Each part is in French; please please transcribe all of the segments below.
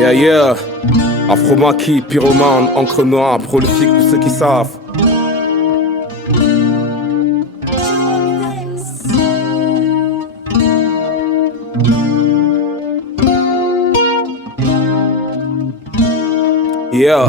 Yeah, yeah. Afro-maquis, pyromane, encre noire, prolifique pour ceux qui savent. Yeah.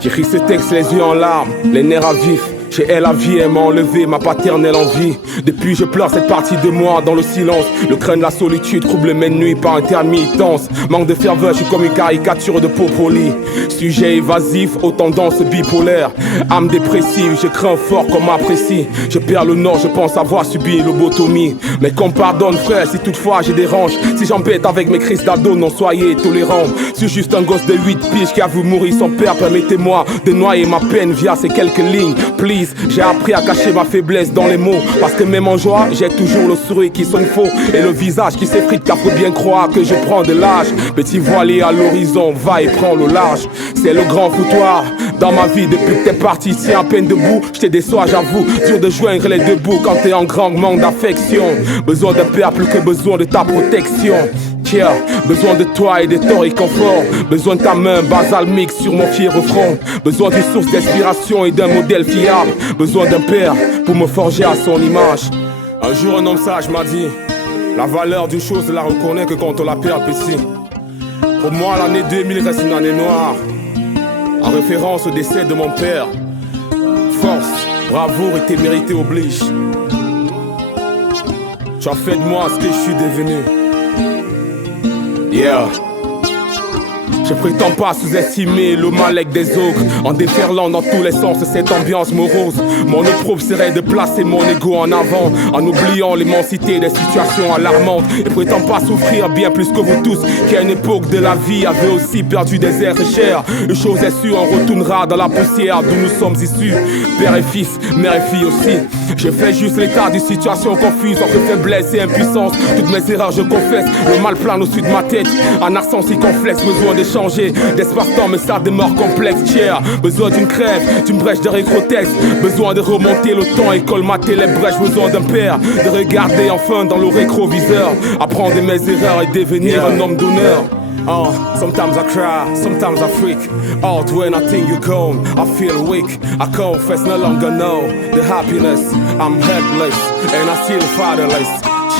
J'écris ce texte les yeux en larmes, les nerfs à vif. Chez elle, la vie, elle m'a enlevé ma paternelle envie. Depuis, je pleure cette partie de moi dans le silence. Le crâne, la solitude, trouble mes nuits par intermittence. Manque de ferveur, je suis comme une caricature de peau polie. Sujet évasif, aux tendances bipolaires. Âme dépressive, je crains fort qu'on m'apprécie. Je perds le nord, je pense avoir subi une lobotomie. Mais qu'on pardonne, frère, si toutefois je dérange. Si j'embête avec mes crises d'ado, non, soyez tolérants. Je suis juste un gosse de 8 piges qui a vu mourir son père. Permettez-moi de noyer ma peine via ces quelques lignes. Please. J'ai appris à cacher ma faiblesse dans les mots. Parce que même en joie, j'ai toujours le sourire qui sonne faux. Et le visage qui s'effrite car faut bien croire que je prends de l'âge. Petit voilier à l'horizon, va et prends le large. C'est le grand foutoir dans ma vie depuis que t'es parti. Si à peine debout, je te déçois, j'avoue. Dur de joindre les deux bouts quand t'es en grand manque d'affection. Besoin d'un père plus que besoin de ta protection. Besoin de toi et de ton réconfort. Besoin de ta main basalmique sur mon fier front. Besoin d'une source d'inspiration et d'un modèle fiable. Besoin d'un père pour me forger à son image. Un jour un homme sage m'a dit: la valeur d'une chose ne la reconnaît que quand on la perd petit. Pour moi l'année 2000 reste une année noire, en référence au décès de mon père. Force, bravoure et témérité oblige. Tu as fait de moi ce que je suis devenu. Yeah. Je prétends pas sous-estimer le mal-être des autres en déferlant dans tous les sens cette ambiance morose. Mon opprobre serait de placer mon ego en avant en oubliant l'immensité des situations alarmantes. Et prétends pas souffrir bien plus que vous tous qui à une époque de la vie avait aussi perdu des êtres chers. Une chose est sûre, on retournera dans la poussière d'où nous sommes issus. Père et fils, mère et fille aussi. Je fais juste l'état d'une situation confuse entre faiblesse et impuissance. Toutes mes erreurs je confesse, le mal plane au-dessus de ma tête. Un accent si complexe, besoin de changer d'espace-temps, mais ça demeure complexe. Tiens, besoin d'une crève, d'une brèche de récrotex. Besoin de remonter le temps et colmater les brèches. Besoin d'un père, de regarder enfin dans le rétroviseur. Apprendre de mes erreurs et devenir un homme d'honneur. Sometimes I cry, sometimes I freak out when I think you're gone. I feel weak, I confess no longer know the happiness. I'm helpless and I still fatherless.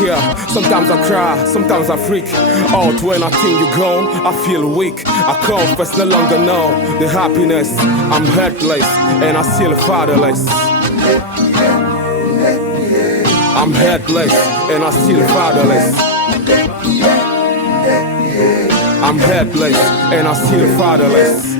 Yeah, sometimes I cry, sometimes I freak out when I think you're gone. I feel weak, I confess no longer know the happiness. I'm helpless and I still fatherless. I'm helpless and I still fatherless. I'm helpless and I still fatherless.